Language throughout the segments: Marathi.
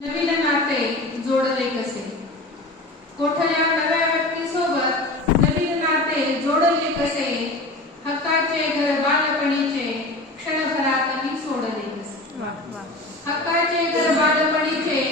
नवीन नाते जोडले कसे? कोठल्या नव्या व्यक्तीसोबत नवीन नाते जोडले कसे? हक्काचे घर बालपणीचे क्षणभरात मी सोडले कसे? हक्काचे घर बालपणीचे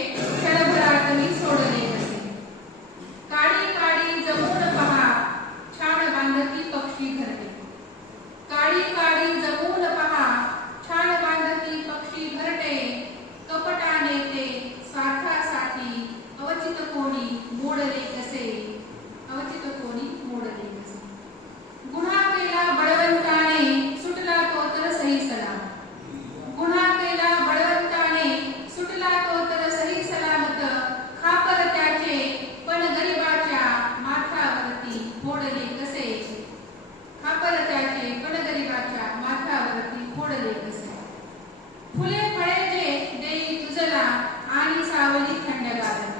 फुले फळे जे देई तुझला आणि सावली थंडगार.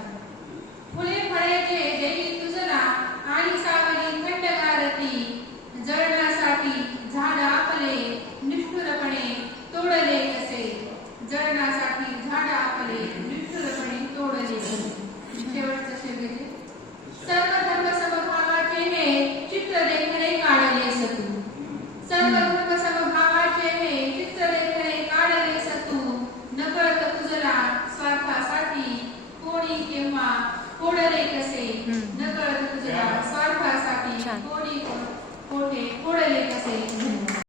por él por él le dicen